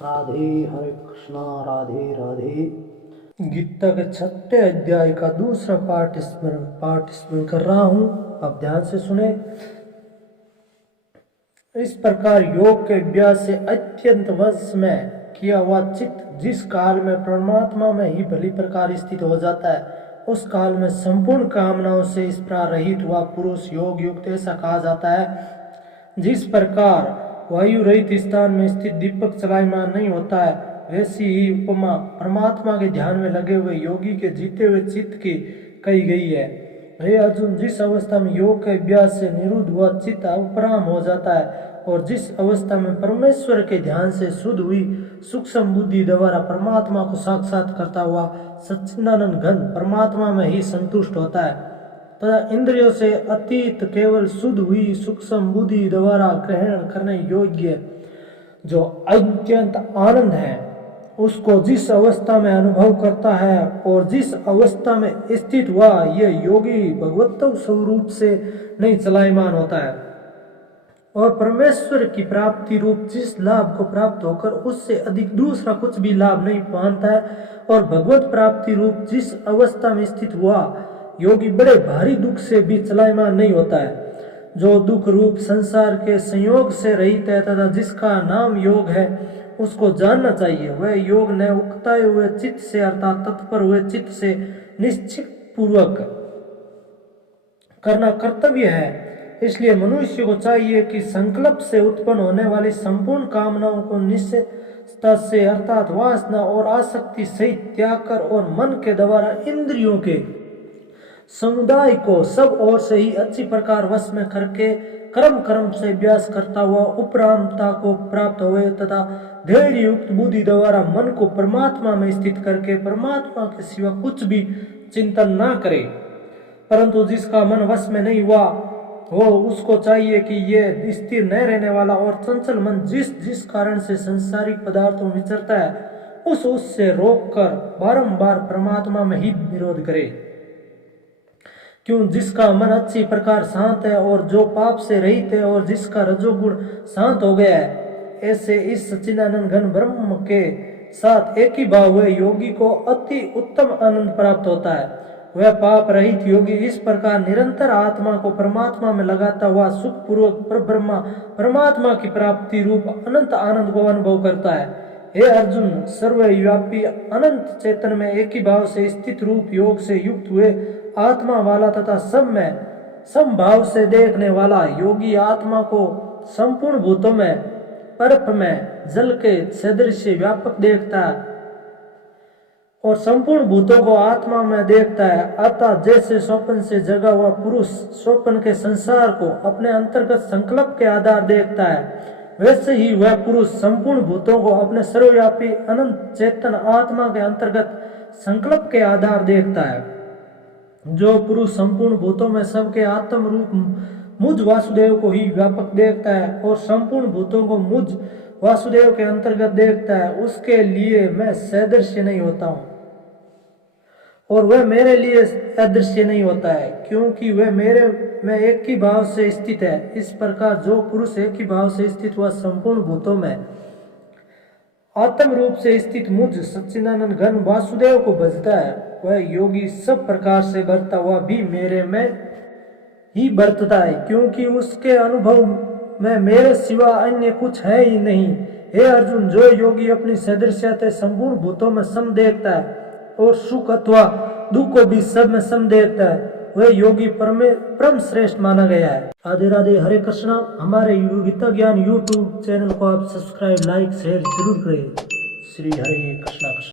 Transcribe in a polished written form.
राधे हरे कृष्णा राधे राधे। गीता के 6ठे अध्याय का दूसरा पाठ स्मरण कर रहा हूँ, आप ध्यान से सुने। इस प्रकार योग के अभ्यास से अत्यंत वश में किया हुआ चित्त जिस काल में परमात्मा में ही भली प्रकार स्थित हो जाता है, उस काल में संपूर्ण कामनाओं से इस प्रकार रहित हुआ पुरुष योग युक्त ऐसा कहा जाता है। जिस प्रकार वायु रहित स्थान में स्थित दीपक चलायमान नहीं होता है, वैसी ही उपमा परमात्मा के ध्यान में लगे हुए योगी के जीते हुए चित्त की कही गई है। हे अर्जुन, जिस अवस्था में योग के अभ्यास से निरुद्ध हुआ चित्त उपराम हो जाता है और जिस अवस्था में परमेश्वर के ध्यान से शुद्ध हुई सूक्ष्म बुद्धि द्वारा परमात्मा को साक्षात करता हुआ सच्चिदानंद घन परमात्मा में ही संतुष्ट होता है तथा इंद्रियों से अतीत केवल शुद्ध हुई सूक्ष्म बुद्धि द्वारा ग्रहण करने योग्य जो अत्यंत आनंद है, उसको जिस अवस्था में अनुभव करता है और जिस अवस्था में स्थित हुआ यह योगी भगवत स्वरूप से नहीं चलायमान होता है और परमेश्वर की प्राप्ति रूप जिस लाभ को प्राप्त होकर उससे अधिक दूसरा कुछ भी लाभ नहीं मानता है और भगवत प्राप्ति रूप जिस अवस्था में स्थित हुआ योगी बड़े भारी दुख से भी चलायमान नहीं होता है। जो दुख रूप संसार के संयोग से रहित है तथा जिसका नाम योग है, उसको जानना चाहिए। वह योग न उकताए हुए चित्त से अर्थात तत्पर हुए चित्त से निश्चित पूर्वक करना कर्तव्य है। इसलिए मनुष्य को चाहिए कि संकल्प से उत्पन्न होने वाली संपूर्ण कामनाओं को निश्चयता से अर्थात वासना और आसक्ति सहित त्याग कर और मन के द्वारा इंद्रियों के समुदाय को सब ओर से ही अच्छी प्रकार वश में करके कर्म से अभ्यास करता हुआ उपरामता को प्राप्त हुए तथा धैर्य युक्त बुद्धि द्वारा मन को परमात्मा में स्थित करके परमात्मा के सिवा कुछ भी चिंतन ना करे। परंतु जिसका मन वश में नहीं हुआ हो, उसको चाहिए कि ये स्थिर न रहने वाला और चंचल मन जिस कारण से संसारिक पदार्थों में विचरता है, उससे रोककर बारंबार परमात्मा में ही निरोध करे। क्यों, जिसका मन अच्छी प्रकार शांत है और जो पाप से रहित है और जिसका रजोगुण शांत हो गया है, ऐसे इस सच्चिदानंद घन ब्रह्म के साथ एक ही भाव हुए योगी को अति उत्तम आनंद प्राप्त होता है। वह पाप रहित योगी इस प्रकार निरंतर आत्मा को परमात्मा में लगाता हुआ सुख पूर्वक परमात्मा की प्राप्ति रूप अनंत आनंद को अनुभव करता है। हे अर्जुन, सर्वव्यापी अनंत चेतन में एक ही भाव से स्थित रूप योग से युक्त हुए आत्मा वाला तथा सब में समभाव से देखने वाला योगी आत्मा को संपूर्ण भूतों में परप में जल के सदृश व्यापक देखता है और संपूर्ण भूतों को आत्मा में देखता है। अतः जैसे स्वप्न से जगा हुआ पुरुष स्वप्न के संसार को अपने अंतर्गत संकल्प के आधार देखता है, वैसे ही वह पुरुष संपूर्ण भूतों को अपने सर्वव्यापी अनंत चेतन आत्मा के अंतर्गत संकल्प के आधार देखता है। जो पुरुष संपूर्ण भूतों में सबके आत्म रूप मुझ वासुदेव को ही व्यापक देखता है और संपूर्ण भूतों को मुझ वासुदेव के अंतर्गत देखता है, उसके लिए मैं सदृश्य नहीं होता हूँ और वह मेरे लिए अदृश्य नहीं होता है, क्योंकि वह मेरे में एक ही भाव से स्थित है। इस प्रकार जो पुरुष एक ही भाव से स्थित हुआ संपूर्ण भूतों में आत्म रूप से स्थित मुझ सच्चिदानंद घन वासुदेव को भजता है, वह योगी सब प्रकार से बरता हुआ भी मेरे में ही बरतता है, क्योंकि उसके अनुभव में मेरे सिवा अन्य कुछ है ही नहीं। हे अर्जुन, जो योगी अपनी सदृश्यता संपूर्ण भूतों में सम देखता है और सुख अथवा दुख को भी सब में सम देखता है, वह योगी परम श्रेष्ठ माना गया है। राधे राधे, हरे कृष्णा। हमारे गीता ज्ञान यूट्यूब चैनल को आप सब्सक्राइब, लाइक, शेयर जरूर करें। श्री हरे कृष्णा कृष्ण।